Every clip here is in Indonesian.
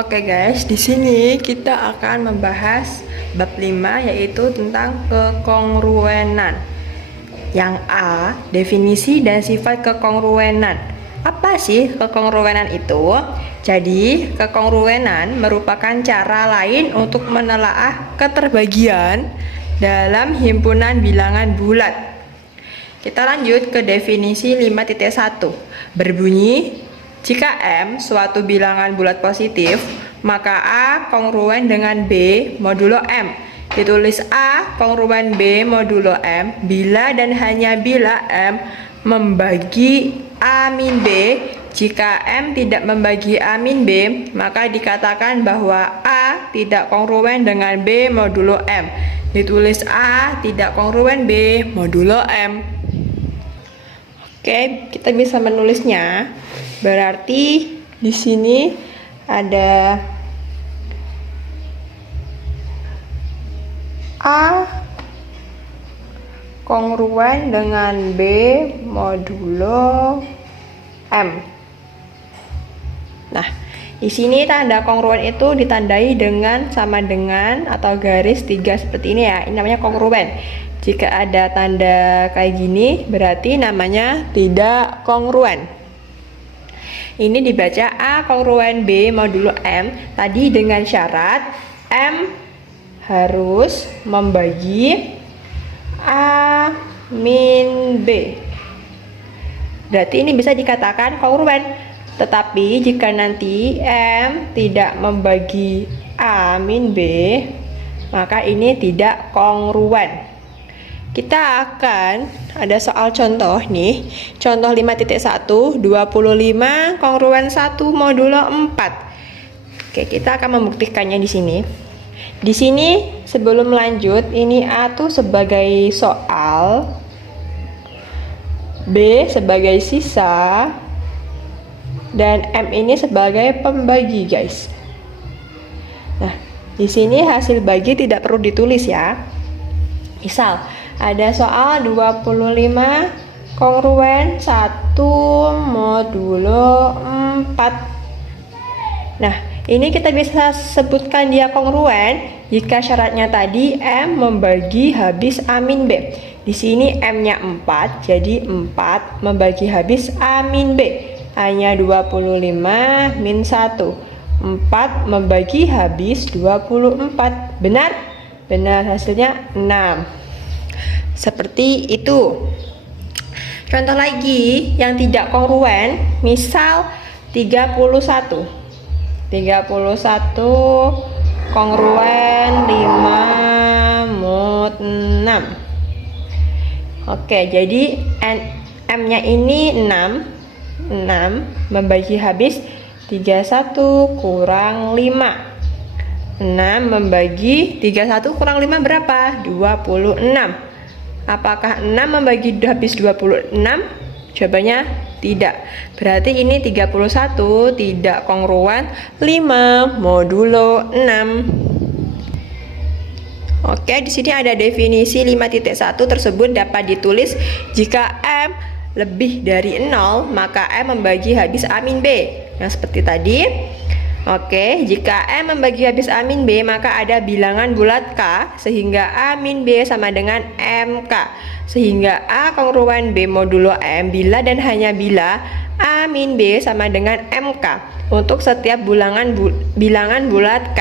Oke guys, di sini kita akan membahas bab 5 yaitu tentang kekongruenan. Yang A, definisi dan sifat kekongruenan. Apa sih kekongruenan itu? Jadi, kekongruenan merupakan cara lain untuk menelaah keterbagian dalam himpunan bilangan bulat. Kita lanjut ke definisi 5.1. Berbunyi, jika M suatu bilangan bulat positif, maka A kongruen dengan B modulo M. Ditulis A kongruen B modulo M bila dan hanya bila M membagi A min B. Jika M tidak membagi A min B, maka dikatakan bahwa A tidak kongruen dengan B modulo M. Ditulis A tidak kongruen B modulo M. Oke, kita bisa menulisnya. Berarti di sini ada A kongruen dengan B modulo M. Nah, di sini tanda kongruen itu ditandai dengan sama dengan atau garis 3 seperti ini ya. Ini namanya kongruen. Jika ada tanda kayak gini, berarti namanya tidak kongruen. Ini dibaca A kongruen B modulo M. Tadi dengan syarat M harus membagi A min B. Berarti ini bisa dikatakan kongruen. Tetapi jika nanti M tidak membagi A min B, maka ini tidak kongruen. Kita akan ada soal contoh nih. Contoh 5.1, 25 kongruen 1 modulo 4. Oke, kita akan membuktikannya di sini. Di sini sebelum lanjut, ini A tuh sebagai soal, B sebagai sisa, dan M ini sebagai pembagi, guys. Nah, di sini hasil bagi tidak perlu ditulis ya. Misal ada soal 25 kongruen 1 modulo 4. Nah, ini kita bisa sebutkan dia kongruen jika syaratnya tadi M membagi habis A min B. Di sini M-nya 4, jadi 4 membagi habis A min B. Hanya 25 min 1. 4 membagi habis 24. Benar? Benar, hasilnya 6. Seperti itu. Contoh lagi yang tidak kongruen, misal 31 kongruen 5 mod 6. Oke, jadi M-nya ini 6 membagi habis 31 kurang 5. 6 membagi 31 kurang 5 berapa? 26. Apakah 6 membagi habis 26? Jawabannya tidak. Berarti ini 31 tidak kongruen 5 modulo 6. Oke, di sini ada definisi 5.1 tersebut dapat ditulis jika M lebih dari 0, maka M membagi habis A min B. Yang seperti tadi. Oke, jika M membagi habis A min B, maka ada bilangan bulat K sehingga A min B sama dengan MK. Sehingga A kongruen B modulo M bila dan hanya bila A min B sama dengan MK untuk setiap bilangan bulat K.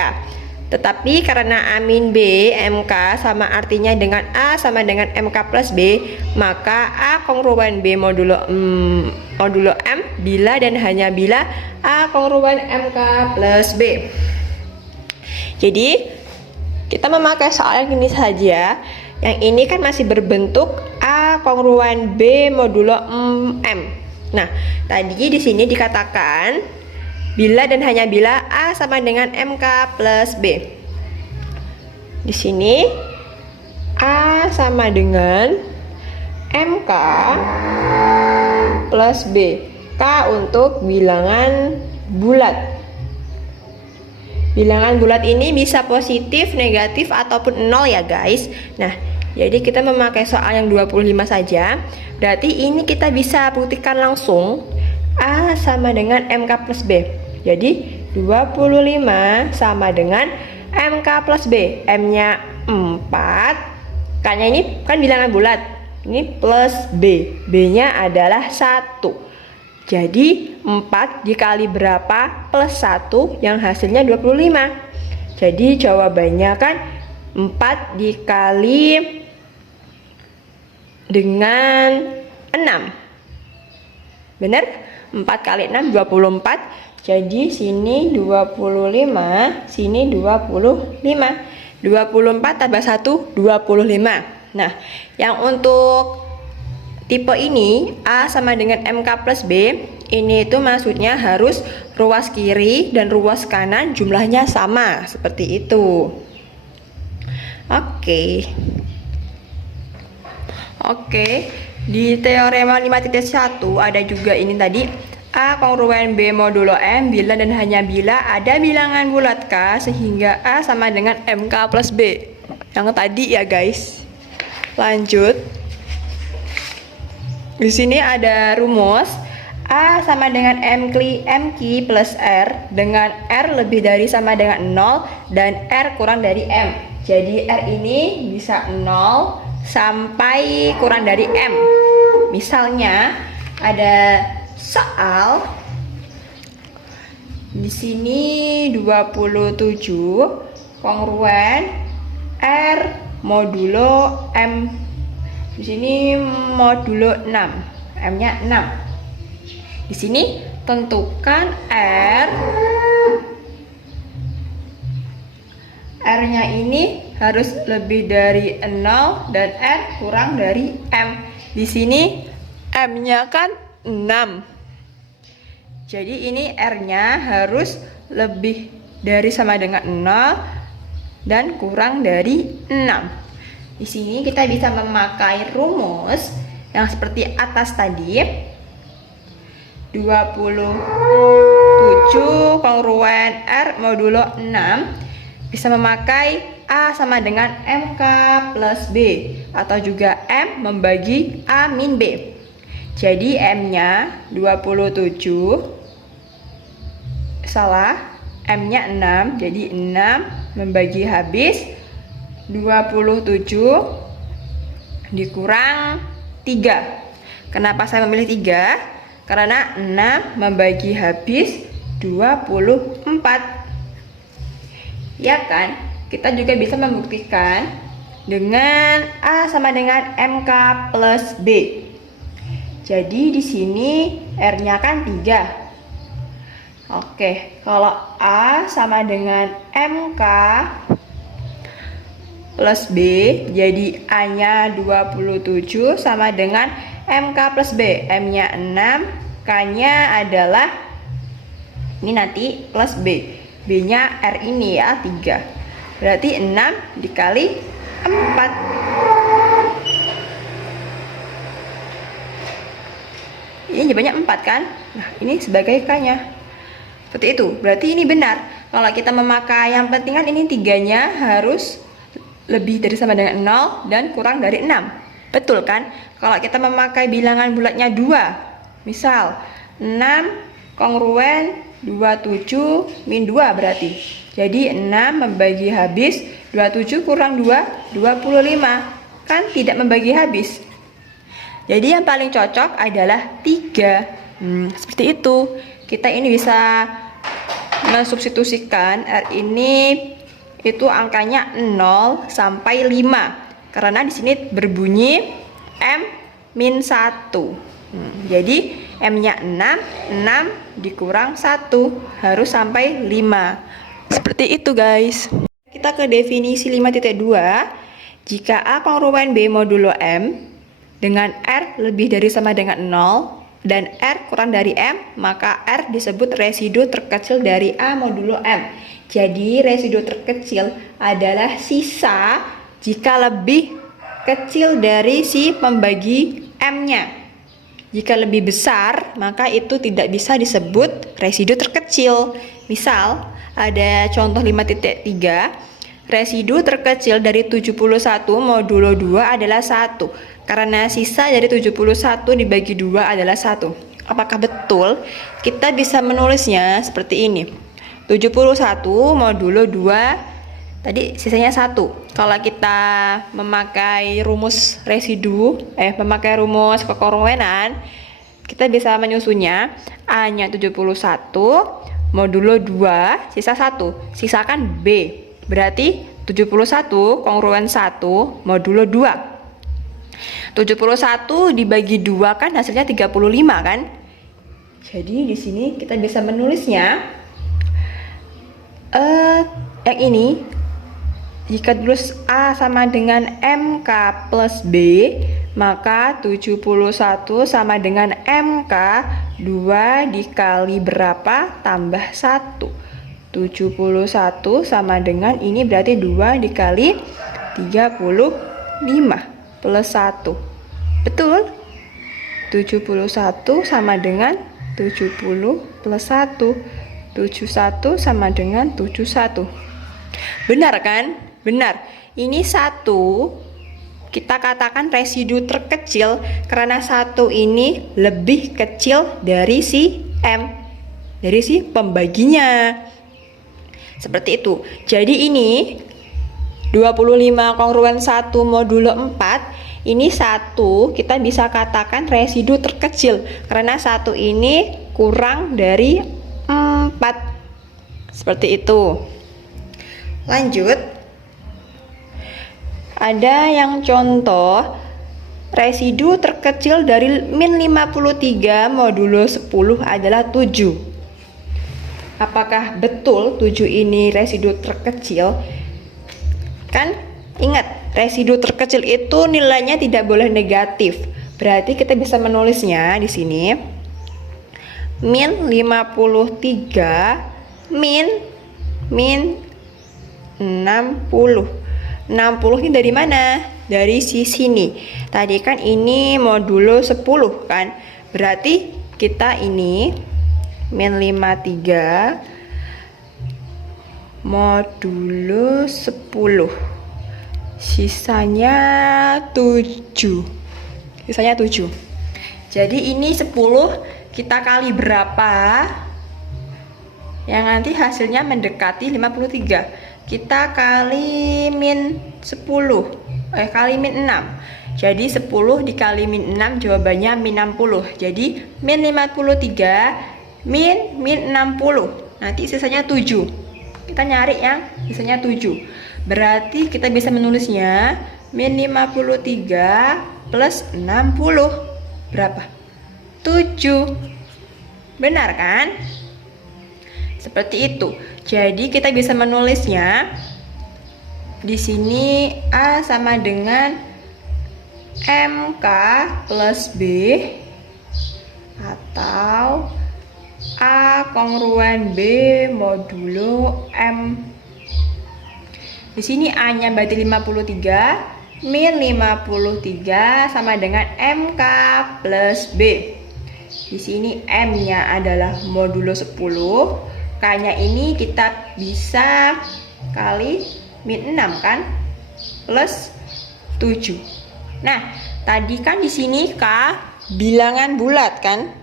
Tetapi karena A min B, MK sama artinya dengan A sama dengan MK plus B, maka A kongruen B modulo M bila dan hanya bila A kongruen MK plus B. Jadi kita memakai soal yang ini saja. Yang ini kan masih berbentuk A kongruen B modulo M. Nah, tadi di sini dikatakan bila dan hanya bila A sama dengan MK plus B. Di sini A sama dengan MK plus B. K untuk bilangan bulat. Bilangan bulat ini bisa positif, negatif, ataupun 0 ya guys. Nah, jadi kita memakai soal yang 25 saja. Berarti ini kita bisa buktikan langsung A sama dengan MK plus B. Jadi 25 sama dengan MK plus B. M-nya 4. K-nya ini kan bilangan bulat. Ini plus B. B-nya adalah 1. Jadi 4 dikali berapa plus 1 yang hasilnya 25. Jadi jawabannya kan 4 dikali dengan 6. Bener? 4 kali 6 24. Jadi sini 25, sini 25. 24 tambah 1 25. Nah, yang untuk tipe ini A sama dengan MK plus B, ini itu maksudnya harus ruas kiri dan ruas kanan jumlahnya sama, seperti itu. Oke, di teorema 5.1 ada juga ini tadi, A kongruen B modulo M bila dan hanya bila ada bilangan bulat K sehingga A sama dengan MK plus B. Yang tadi ya guys. Lanjut. Di sini ada rumus A sama dengan MQ plus R dengan R lebih dari sama dengan 0 dan R kurang dari M. Jadi R ini bisa 0 sampai kurang dari M. Misalnya ada soal di sini 27 kongruen R modulo M. Di sini modulo 6. M-nya 6. Di sini tentukan R-nya ini harus lebih dari 0 dan R kurang dari M. Di sini M-nya kan 6. Jadi ini R-nya harus lebih dari sama dengan 0 dan kurang dari 6. Di sini kita bisa memakai rumus yang seperti atas tadi. 27 kongruen R modulo 6 bisa memakai A sama dengan MK plus B atau juga M membagi A min B. Jadi M-nya 27, M-nya 6, jadi 6 membagi habis 27 dikurang 3. Kenapa saya memilih 3? Karena 6 membagi habis 24. Ya kan? Kita juga bisa membuktikan dengan A sama dengan MK plus B. Jadi di sini R-nya kan 3. Oke, kalau A sama dengan MK plus B, jadi A-nya 27 sama dengan MK plus B. M-nya 6, K-nya adalah ini nanti plus B. B-nya R ini ya 3. Berarti 6 dikali 4. Ini jawabannya 4 kan? Nah, ini sebagai K-nya. Seperti itu. Berarti ini benar. Kalau kita memakai yang penting kan ini 3-nya harus lebih dari sama dengan 0 dan kurang dari 6. Betul kan? Kalau kita memakai bilangan bulatnya 2, misal 6 kongruen 27 min 2 berarti. Jadi 6 membagi habis 27 kurang 2, 25. Kan tidak membagi habis. Jadi yang paling cocok adalah 3. Seperti itu. Kita ini bisa mensubstitusikan R ini itu angkanya 0 sampai 5. Karena di sini berbunyi M min 1. Jadi M-nya 6, 6 dikurang 1 harus sampai 5. Seperti itu guys. Kita ke definisi 5.2. Jika A kongruen B modulo M dengan R lebih dari sama dengan 0 dan R kurang dari M, maka R disebut residu terkecil dari A modulo M. Jadi residu terkecil adalah sisa jika lebih kecil dari si pembagi M-nya. Jika lebih besar, maka itu tidak bisa disebut residu terkecil. Misal, ada contoh 5.3. Residu terkecil dari 71 modulo 2 adalah 1. Karena sisa dari 71 dibagi 2 adalah 1. Apakah betul? Kita bisa menulisnya seperti ini. 71 modulo 2 tadi sisanya 1. Kalau kita memakai rumus memakai rumus kekongruenan, kita bisa menyusunnya A-nya 71 modulo 2 sisa 1. Sisakan B. Berarti 71 kongruen 1 modulo 2. 71 dibagi 2 kan hasilnya 35 kan? Jadi di sini kita bisa menulisnya yang ini, jika tulis A sama dengan MK plus B, maka 71 sama dengan MK 2 dikali berapa tambah 1. 71 sama dengan ini berarti 2 dikali 35 plus 1. Betul? 71 sama dengan 70 plus 1. 71 sama dengan 71. Benar kan? Benar. Ini 1 kita katakan residu terkecil karena 1 ini lebih kecil dari si M, dari si pembaginya. Seperti itu. Jadi ini 25 kongruen 1 modulo 4, ini 1 kita bisa katakan residu terkecil karena 1 ini kurang dari 4. Seperti itu. Lanjut. Ada yang contoh residu terkecil dari min 53 modulo 10 adalah 7. Apakah betul 7 ini residu terkecil? Kan ingat, residu terkecil itu nilainya tidak boleh negatif. Berarti kita bisa menulisnya di sini min 53 min 60. 60 ini dari mana? Dari sini. Tadi kan ini modulo 10 kan? Berarti kita ini min 53 modulo 10. Sisanya 7. Sisanya 7. Jadi ini 10 kita kali berapa? Yang nanti hasilnya mendekati 53. Kita kali min 10, kali min 6. Jadi 10 dikali min 6 jawabannya min 60. Jadi min 53 min 60. Nanti sisanya 7. Kita nyari yang sisanya 7. Berarti kita bisa menulisnya min 53 plus 60. Berapa? 7. Benar kan? Seperti itu. Jadi kita bisa menulisnya di sini A sama dengan MK plus B atau A kongruen B modulo M. Di sini A-nya berarti 53, min 53 sama dengan MK plus B. Di sini M-nya adalah modulo 10. K-nya ini kita bisa kali min 6 kan? Plus 7. Nah, tadi kan di sini K bilangan bulat kan?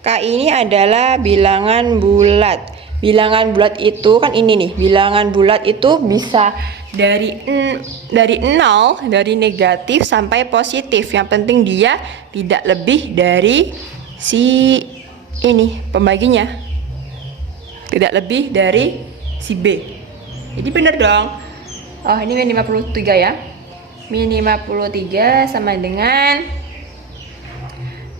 K ini adalah bilangan bulat. Bilangan bulat itu kan ini nih. Bilangan bulat itu bisa dari 0, dari negatif sampai positif. Yang penting dia tidak lebih dari si ini pembaginya. Tidak lebih dari si B. Jadi benar dong. Oh, ini min 53 ya. Min 53 sama dengan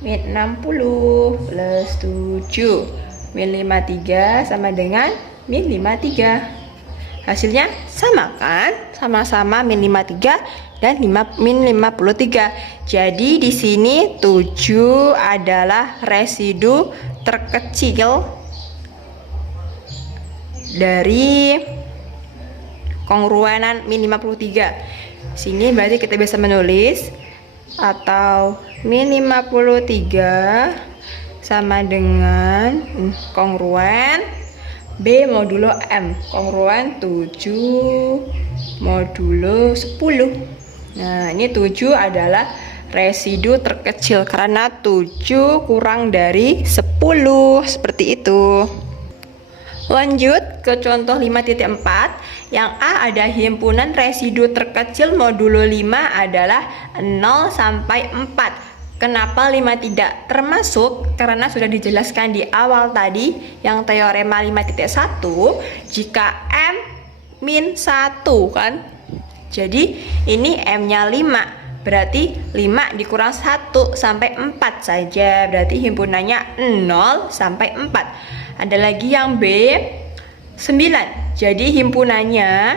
min 60 plus 7. Min 53 sama dengan min 53. Hasilnya sama kan? Sama-sama min 53 dan min 53. Jadi di sini 7 adalah residu terkecil dari kongruenan min 53. Sini berarti kita bisa menulis atau min 53 sama dengan kongruen B modulo M, kongruen 7 modulo 10. Nah, ini 7 adalah residu terkecil karena 7 kurang dari 10. Seperti itu. Lanjut ke contoh 5.4. Yang A ada himpunan residu terkecil modulo 5 adalah 0 sampai 4. Kenapa 5 tidak termasuk? Karena sudah dijelaskan di awal tadi yang teorema 5.1 jika M min 1 kan. Jadi ini M-nya 5. Berarti 5 dikurang 1 sampai 4 saja. Berarti himpunannya 0 sampai 4. Ada lagi yang B 9. Jadi himpunannya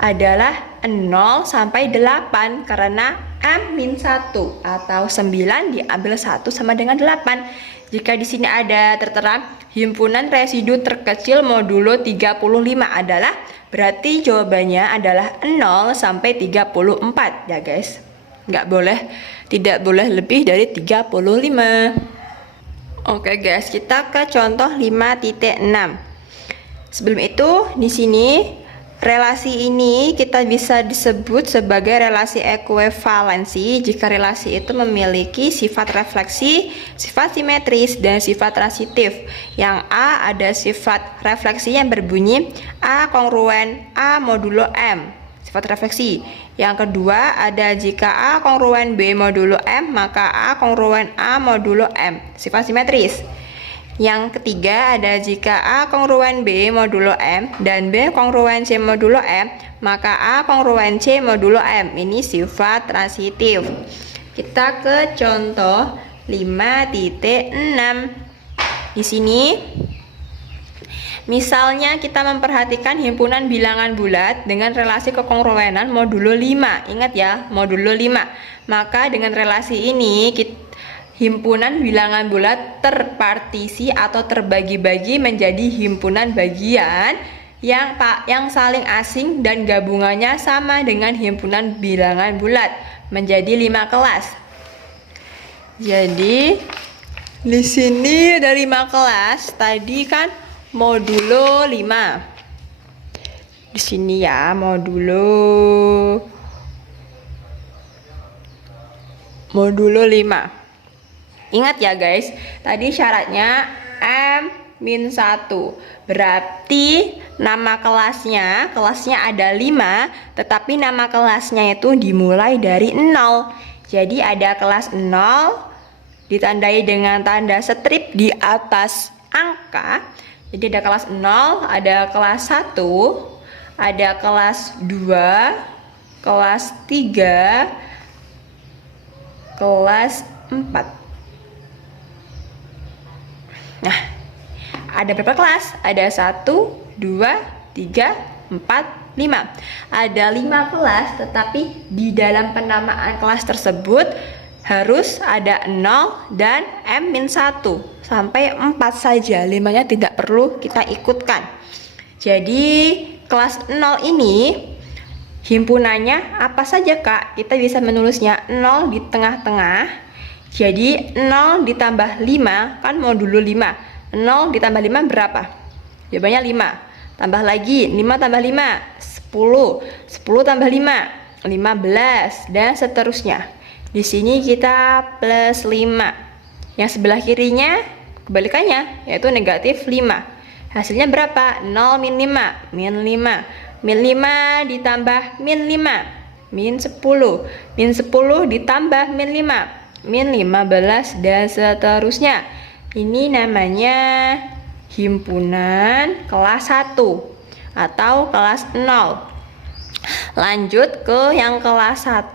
adalah 0 sampai 8 karena M-1 atau 9 diambil 1 sama dengan 8. Jika di sini ada tertera himpunan residu terkecil modulo 35 adalah berarti jawabannya adalah 0 sampai 34 ya guys. Tidak boleh lebih dari 35. Oke guys, kita ke contoh 5.6. Sebelum itu di sini relasi ini kita bisa disebut sebagai relasi ekuivalensi jika relasi itu memiliki sifat refleksi, sifat simetris, dan sifat transitif. Yang A ada sifat refleksi yang berbunyi A kongruen A modulo M, sifat refleksi. Yang kedua ada jika A kongruen B modulo M, maka A kongruen A modulo M, sifat simetris. Yang ketiga ada jika A kongruen B modulo M dan B kongruen C modulo M, maka A kongruen C modulo M. Ini sifat transitif. Kita ke contoh 5.6. Di sini misalnya kita memperhatikan himpunan bilangan bulat dengan relasi kekongruenan modulo 5. Ingat ya, modulo 5. Maka dengan relasi ini himpunan bilangan bulat terpartisi atau terbagi-bagi menjadi himpunan bagian yang saling asing dan gabungannya sama dengan himpunan bilangan bulat menjadi 5 kelas. Jadi di sini ada 5 kelas. Tadi kan modulo 5. Di sini ya modulo 5. Ingat ya guys, tadi syaratnya M-1. Berarti nama kelasnya ada 5, tetapi nama kelasnya itu dimulai dari 0. Jadi ada kelas 0 ditandai dengan tanda strip di atas angka. Jadi ada kelas 0, ada kelas 1, ada kelas 2, kelas 3, kelas 4. Nah, ada berapa kelas? Ada 1, 2, 3, 4, 5. Ada 5 kelas, tetapi di dalam penamaan kelas tersebut harus ada 0 dan M-1 sampai 4 saja. 5-nya tidak perlu kita ikutkan. Jadi kelas 0 ini himpunannya apa saja Kak? Kita bisa menulisnya 0 di tengah-tengah. Jadi 0 ditambah 5 kan modulo 5. 0 ditambah 5 berapa? Jawabannya 5. Tambah lagi 5 tambah 5 10. 10 tambah 5 15 dan seterusnya. Di sini kita plus 5. Yang sebelah kirinya kebalikannya yaitu negatif 5. Hasilnya berapa? 0 min 5 min 5. Min 5 ditambah min 5 min 10. Min 10 ditambah min 5 min 15 dan seterusnya. Ini namanya himpunan kelas 1 atau kelas 0. Lanjut ke yang kelas 1.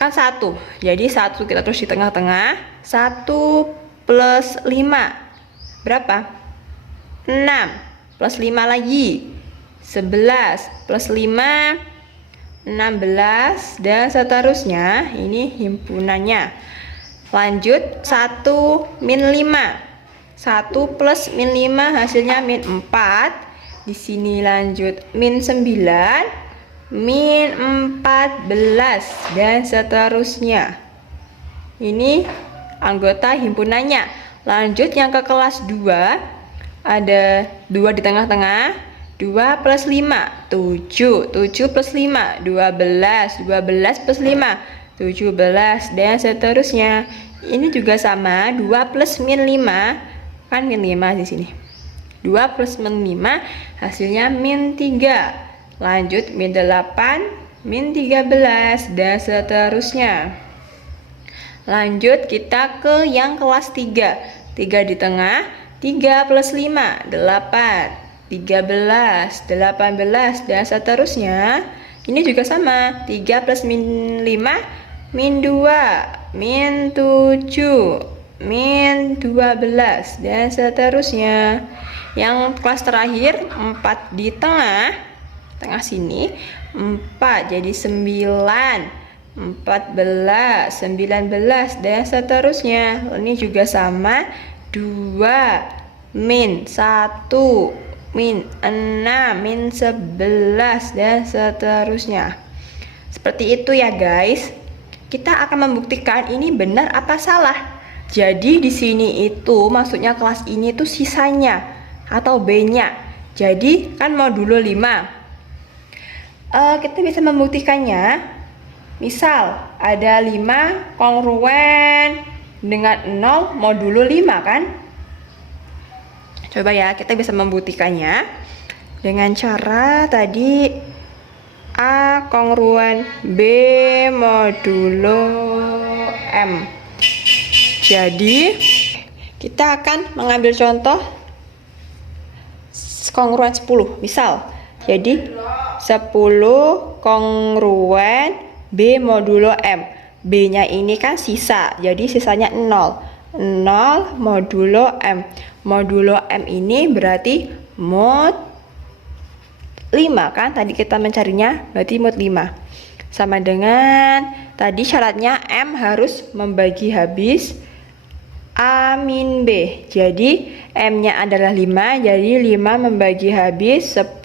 Kan 1. Jadi 1 kita terus di tengah-tengah. 1 plus 5 berapa? 6 plus 5 lagi 11 plus 5 16 dan seterusnya. Ini himpunannya. Lanjut 1 min 5. 1 plus min 5 hasilnya min 4. Di sini lanjut min 9, min 14 dan seterusnya. Ini anggota himpunannya. Lanjut yang ke kelas 2. Ada 2 di tengah-tengah. 2 plus 5 7. 7 plus 5 12. 12 plus 5 17 dan seterusnya. Ini juga sama. 2 plus min 5 kan min 5 di sini. 2 plus min 5 hasilnya min 3. Lanjut min 8, min 13, dan seterusnya. Lanjut kita ke yang kelas 3. 3 di tengah, 3 plus 5, 8. 13, 18, dan seterusnya. Ini juga sama, 3 plus min 5, min 2, min 7, min 12, dan seterusnya. Yang kelas terakhir, 4 di tengah sini, 4 jadi 9, 14, 19, dan seterusnya. Ini juga sama, 2, min 1, min 6, min 11, dan seterusnya. Seperti itu ya guys. Kita akan membuktikan ini benar apa salah. Jadi di sini itu maksudnya kelas ini tuh sisanya atau B-nya. Jadi kan modulo 5. Kita bisa membuktikannya. Misal ada 5 kongruen dengan 0 modulo 5 kan? Coba ya, kita bisa membuktikannya dengan cara tadi A kongruen B modulo M. Jadi kita akan mengambil contoh kongruen 10 misal. Jadi 10 kongruen B modulo M. B nya ini kan sisa, jadi sisanya 0. 0 modulo M. Modulo M ini berarti mod 5 kan? Tadi kita mencarinya berarti mod 5. Sama dengan tadi syaratnya M harus membagi habis A min B. Jadi M nya adalah 5, jadi 5 membagi habis 10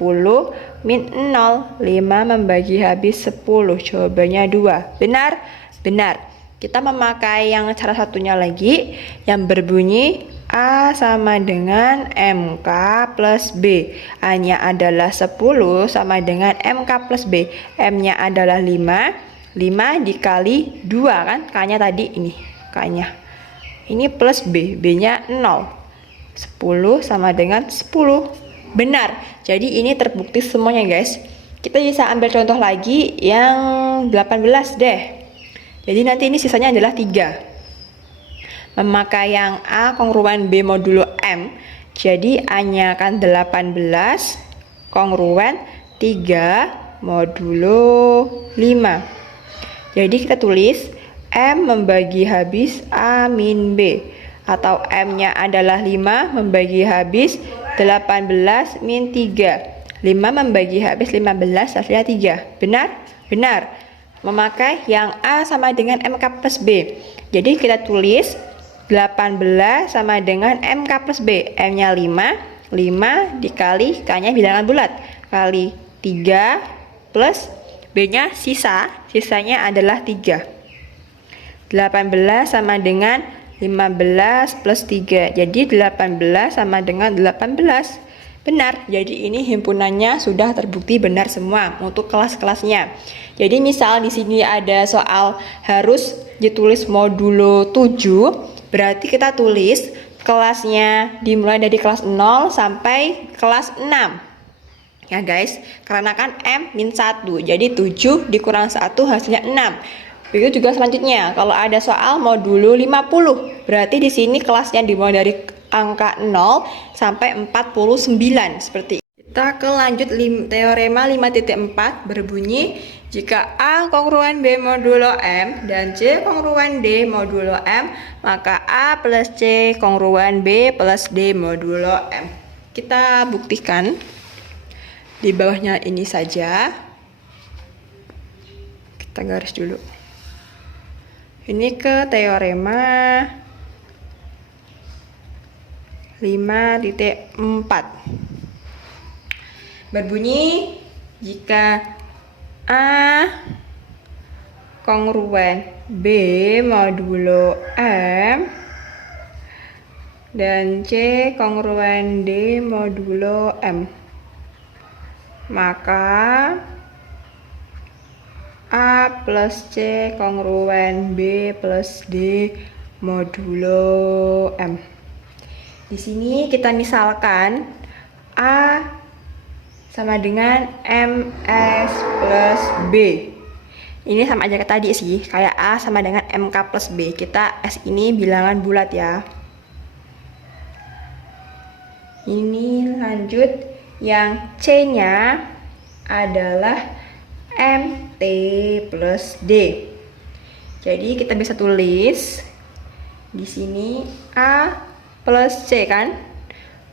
min 0. 5 membagi habis 10, jawabannya 2. Benar? Benar. Kita memakai yang cara satunya lagi yang berbunyi A sama dengan MK plus B. A-nya adalah 10 sama dengan MK plus B. M-nya adalah 5. 5 dikali 2 kan? K-nya tadi ini. K-nya. Ini plus B. B-nya 0. 10 sama dengan 10. Benar. Jadi ini terbukti semuanya guys. Kita bisa ambil contoh lagi yang 18 deh. Jadi nanti ini sisanya adalah 3. Memakai yang A kongruen B modulo M. Jadi A-nya kan 18 kongruen 3 modulo 5. Jadi kita tulis M membagi habis A min B. Atau M-nya adalah 5 membagi habis 18 min 3. 5 membagi habis 15 hasilnya 3. Benar? Benar. Memakai yang A sama dengan MK plus B. Jadi kita tulis 18 sama dengan MK plus B. M-nya 5. 5 dikali K-nya bilangan bulat. Kali 3 plus B-nya sisa. Sisanya adalah 3. 18 sama dengan 15 plus 3. Jadi 18 sama dengan 18. Benar. Jadi ini himpunannya sudah terbukti benar semua untuk kelas-kelasnya. Jadi misal di sini ada soal harus ditulis modulo 7, berarti kita tulis kelasnya dimulai dari kelas 0 sampai kelas 6. Ya guys, karena kan M min 1. Jadi 7 dikurang 1 hasilnya 6. Begitu juga selanjutnya, kalau ada soal modulo 50, berarti di sini kelasnya dimulai dari angka 0 sampai 49 seperti itu. Kita ke lanjut teorema 5.4 berbunyi jika A kongruen B modulo M dan C kongruen D modulo M, maka A plus C kongruen B plus D modulo M. Kita buktikan di bawahnya ini saja. Kita garis dulu. Ini ke teorema 5.4 berbunyi jika A kongruen B modulo M dan C kongruen D modulo M, maka A plus C kongruen B plus D modulo M. Di sini kita misalkan A sama dengan MS plus B. Ini sama aja kayak tadi sih, kayak A sama dengan MK plus B. Kita S ini bilangan bulat ya. Ini lanjut, yang C-nya adalah MT plus D. Jadi kita bisa tulis di sini A plus C kan?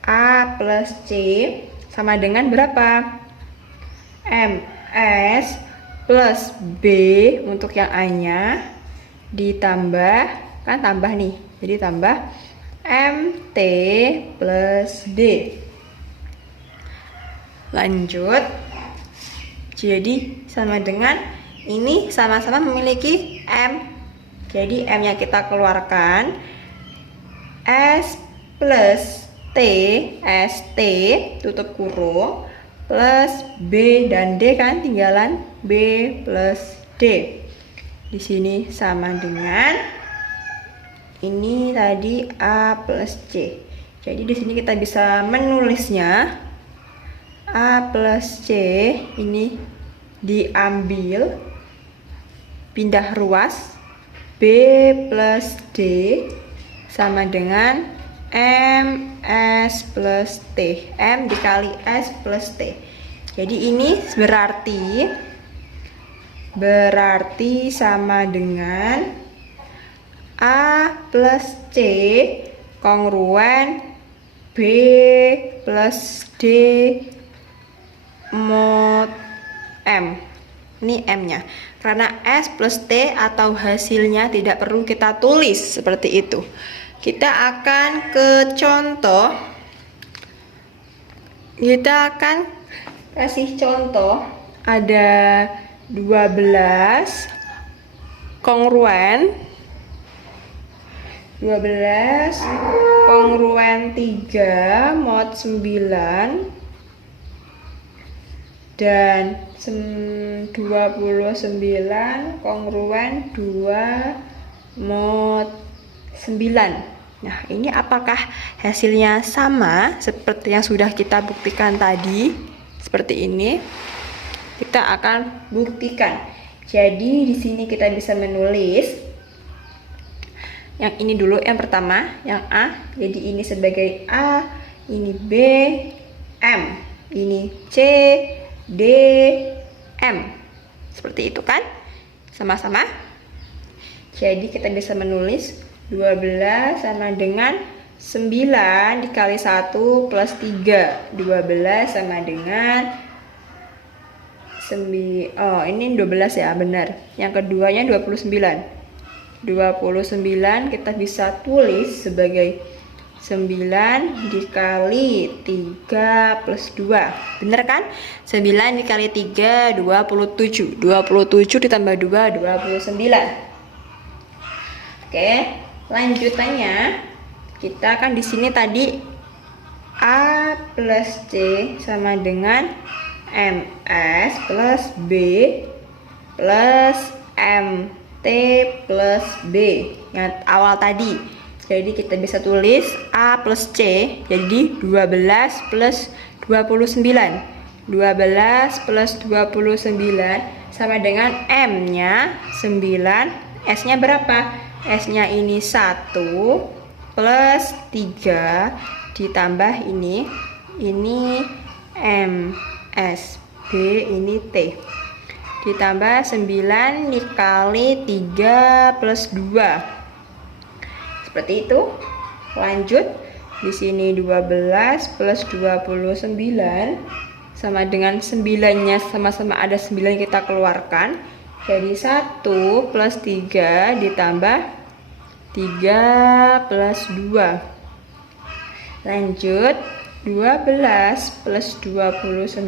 A plus C sama dengan berapa? MS plus B untuk yang A-nya ditambah, kan tambah nih, jadi tambah MT plus D. Lanjut, jadi sama dengan ini sama-sama memiliki M, jadi M yang kita keluarkan S plus T, ST tutup kurung plus B dan D kan, tinggalan B plus D. Di sini sama dengan ini tadi A plus C. Jadi di sini kita bisa menulisnya A plus C ini diambil pindah ruas, B plus D sama dengan MS plus T, M dikali S plus T. Jadi ini berarti sama dengan A plus C kongruen B plus D mod M. Ini M-nya. Karena S plus T atau hasilnya tidak perlu kita tulis seperti itu. Kita akan ke contoh. Kita akan kasih contoh. Ada 12 kongruen 3 mod 9 dan 29 kongruen 2 mod 9. Nah, ini apakah hasilnya sama seperti yang sudah kita buktikan tadi? Seperti ini. Kita akan buktikan. Jadi di sini kita bisa menulis yang ini dulu, yang pertama, yang A. Jadi ini sebagai A, ini B, M, ini C, D, M. Seperti itu kan? Sama-sama. Jadi kita bisa menulis 12 sama dengan 9 dikali 1 plus 3. 12 sama dengan ini 12 ya, benar. Yang keduanya 29. 29 kita bisa tulis sebagai 9 dikali 3 plus 2. Bener kan? 9 dikali 3 27. 27 ditambah 2 29. Oke, lanjutannya kita kan di sini tadi A plus C sama dengan MS plus B plus MT plus B yang awal tadi. Jadi kita bisa tulis A plus C jadi 12 plus 29. 12 plus 29 sama dengan M nya 9. S nya berapa? S nya ini 1 plus 3 ditambah ini MS, B ini T, ditambah 9 dikali 3 plus 2. Seperti itu. Lanjut, di sini 12 plus 29 sama dengan 9-nya sama-sama ada 9 kita keluarkan. Jadi 1 plus 3 ditambah 3 plus 2. Lanjut, 12 plus 29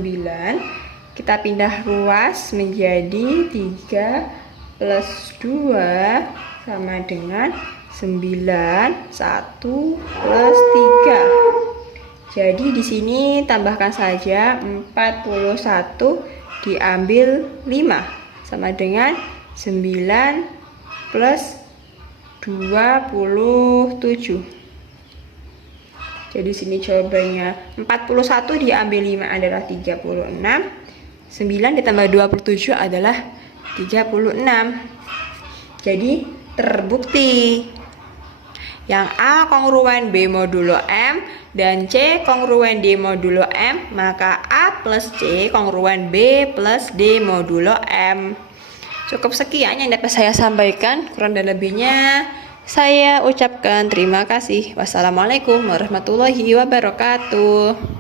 kita pindah ruas menjadi 3 plus 2 sama dengan 9, 1 plus 3. Jadi di sini tambahkan saja 41 diambil 5 sama dengan 9 plus 27. Jadi sini jawabannya 41 diambil 5 adalah 36. 9 ditambah 27 adalah 36. Jadi terbukti yang A kongruen B modulo M dan C kongruen D modulo M, maka A plus C kongruen B plus D modulo M. Cukup sekian yang dapat saya sampaikan. Kurang dan lebihnya saya ucapkan terima kasih. Wassalamualaikum warahmatullahi wabarakatuh.